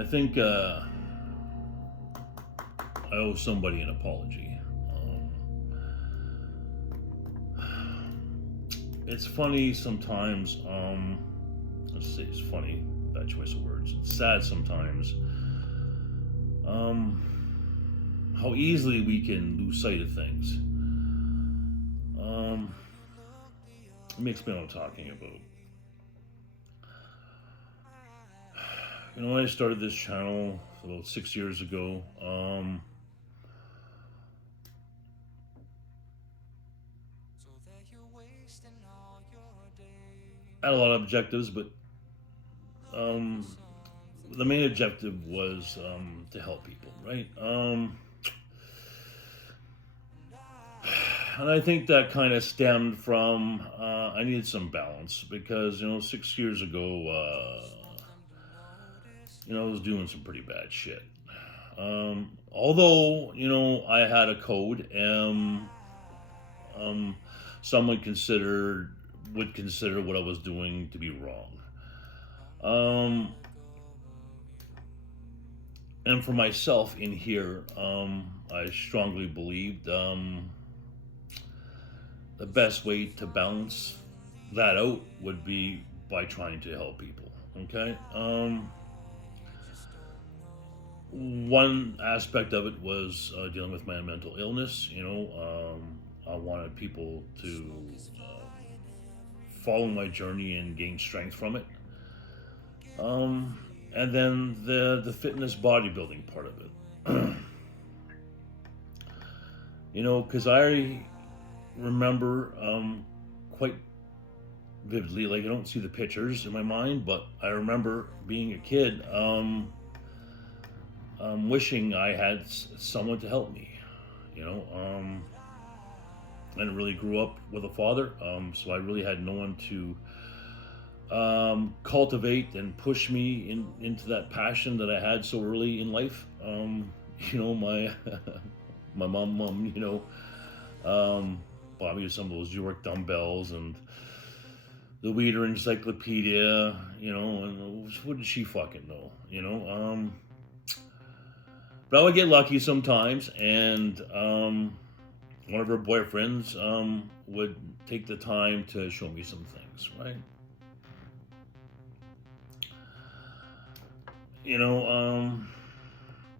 I think I owe somebody an apology. It's funny sometimes. Let's see, it's funny. Bad choice of words. It's sad sometimes. How easily we can lose sight of things. Let me explain what I'm talking about. When I started this channel about 6 years ago, I had a lot of objectives, but the main objective was to help people, right? And I think that kind of stemmed from I needed some balance because 6 years ago, I was doing some pretty bad shit. Although I had a code, someone would consider what I was doing to be wrong. And for myself in here, I strongly believed the best way to balance that out would be by trying to help people. Okay. One aspect of it was dealing with my mental illness. I wanted people to follow my journey and gain strength from it. And then the fitness bodybuilding part of it. Because I remember quite vividly, like I don't see the pictures in my mind, but I remember being a kid, wishing I had someone to help me. I didn't really grew up with a father, so I really had no one to cultivate and push me into that passion that I had so early in life. My my mom, bought me some of those York dumbbells and the Weeder Encyclopedia, and what did she fucking know, But I would get lucky sometimes, and one of her boyfriends would take the time to show me some things, right?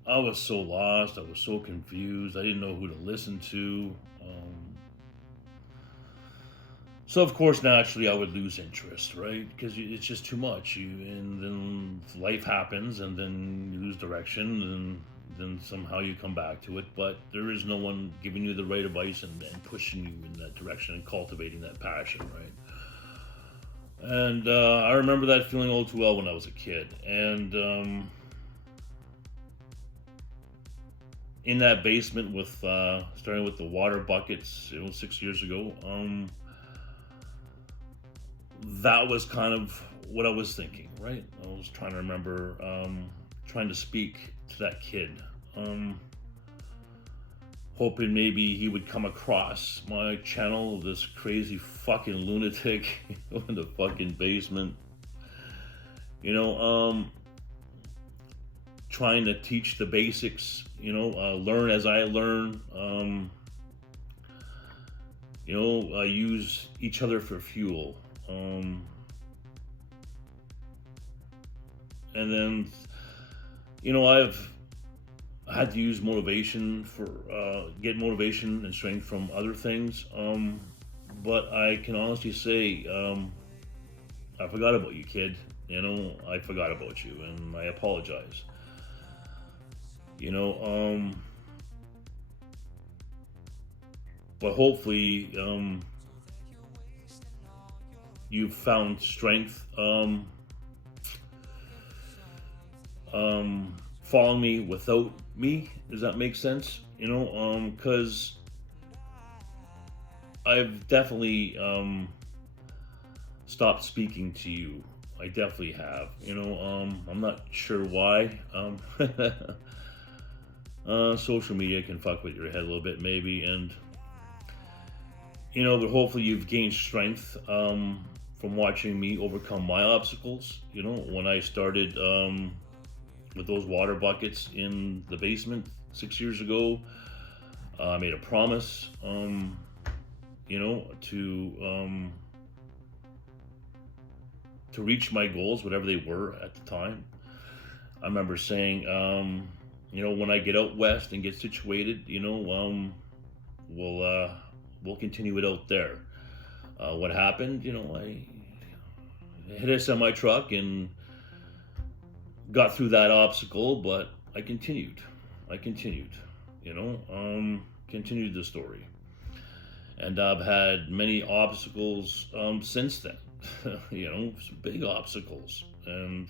I was so lost. I was so confused. I didn't know who to listen to. So of course, naturally, I would lose interest, right? Because it's just too much. And then life happens, and then you lose direction, and then somehow you come back to it. But there is no one giving you the right advice and pushing you in that direction and cultivating that passion, right? And I remember that feeling all too well when I was a kid. And in that basement with starting with the water buckets, 6 years ago, that was kind of what I was thinking, right? I was trying to remember, trying to speak to that kid, hoping maybe he would come across my channel, this crazy fucking lunatic in the fucking basement, trying to teach the basics, learn as I learn, use each other for fuel. And then, I've had to use motivation get motivation and strength from other things. But I can honestly say, I forgot about you, kid. I forgot about you, and I apologize. But hopefully, you've found strength following me without me. Does that make sense? Because I've definitely stopped speaking to you. I definitely have. I'm not sure why. Social media can fuck with your head a little bit, maybe, and but hopefully you've gained strength from watching me overcome my obstacles. When I started with those water buckets in the basement 6 years ago. I made a promise, to reach my goals, whatever they were at the time. I remember saying, when I get out west and get situated, we'll continue it out there. What happened? I hit a semi truck and got through that obstacle, but I continued. Continued the story. And I've had many obstacles since then, some big obstacles, and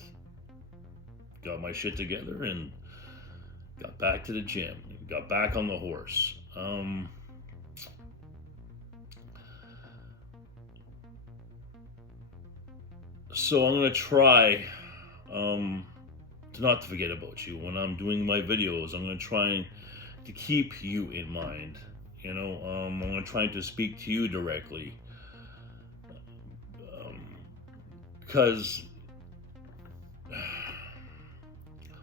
got my shit together and got back to the gym, got back on the horse. So I'm going to try to not forget about you when I'm doing my videos. I'm going to try to keep you in mind. I'm going to try to speak to you directly. Because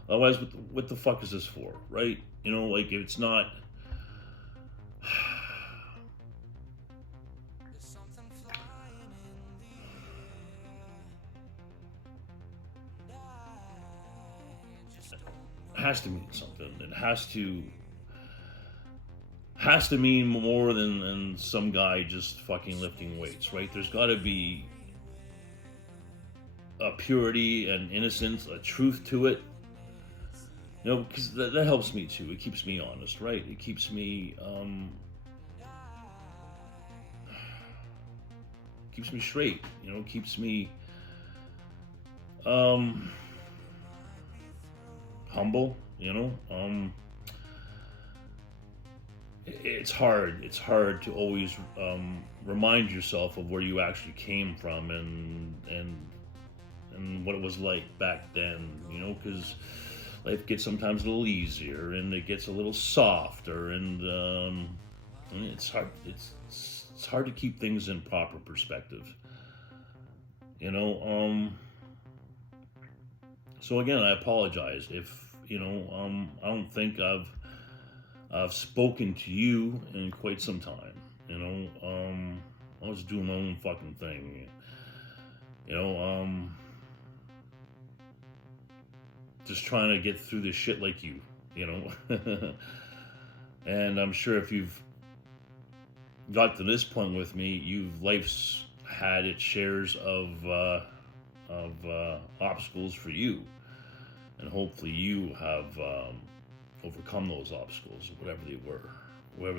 otherwise, what the fuck is this for, right? If it's not... It has to mean something. It has to mean more than some guy just fucking lifting weights, right? There's got to be a purity and innocence, a truth to it. Because that helps me too. It keeps me honest, right? It keeps me straight. Keeps me humble. It's hard to always remind yourself of where you actually came from and what it was like back then, because life gets sometimes a little easier and it gets a little softer, and it's hard to keep things in proper perspective. So again, I apologize if I don't think I've spoken to you in quite some time. I was doing my own fucking thing. Just trying to get through this shit like you. And I'm sure if you've got to this point with me, life's had its shares of obstacles for you, and hopefully you have overcome those obstacles, whatever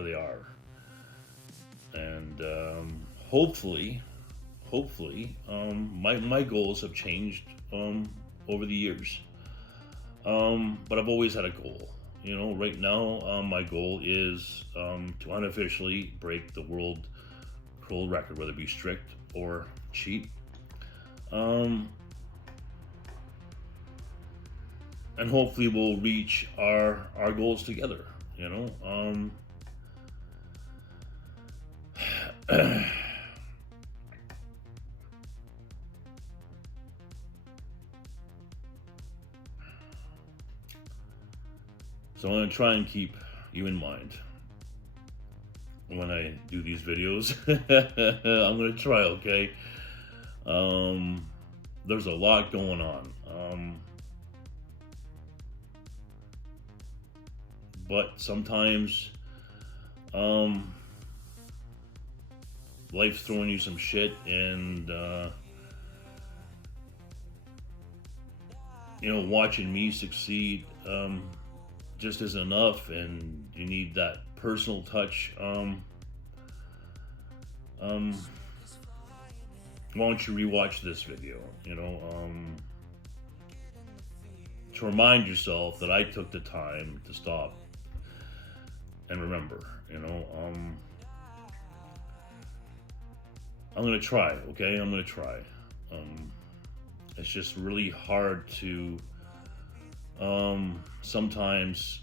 they are, and hopefully, my goals have changed over the years, but I've always had a goal. Right now, my goal is to unofficially break the world record, whether it be strict or cheat. And hopefully we'll reach our goals together, So I'm going to try and keep you in mind when I do these videos. I'm going to try, okay? There's a lot going on. But sometimes life's throwing you some shit, and watching me succeed just isn't enough, and you need that personal touch. Why don't you rewatch this video, to remind yourself that I took the time to stop and remember. I'm gonna try, okay? I'm gonna try. It's just really hard to sometimes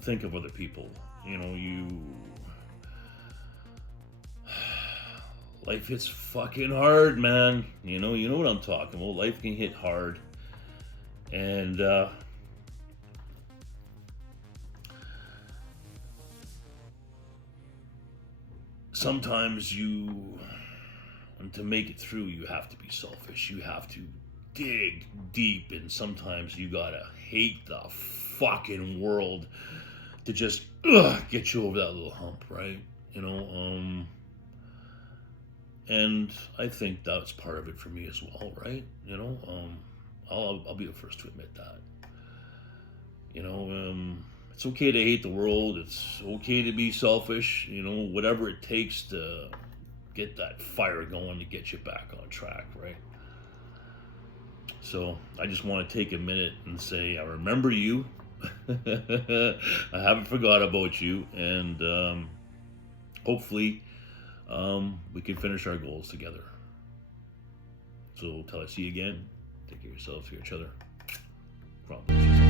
think of other people. life hits fucking hard, man. You know what I'm talking about. Life can hit hard. And sometimes and to make it through, you have to be selfish. You have to dig deep, and sometimes you gotta hate the fucking world to just get you over that little hump, right? And I think that's part of it for me as well, right? I'll be the first to admit that. It's okay to hate the world. It's okay to be selfish. Whatever it takes to get that fire going to get you back on track, right? So I just want to take a minute and say I remember you. I haven't forgot about you, and hopefully we can finish our goals together. So till I see you again, take care of yourselves, care of each other. Promise.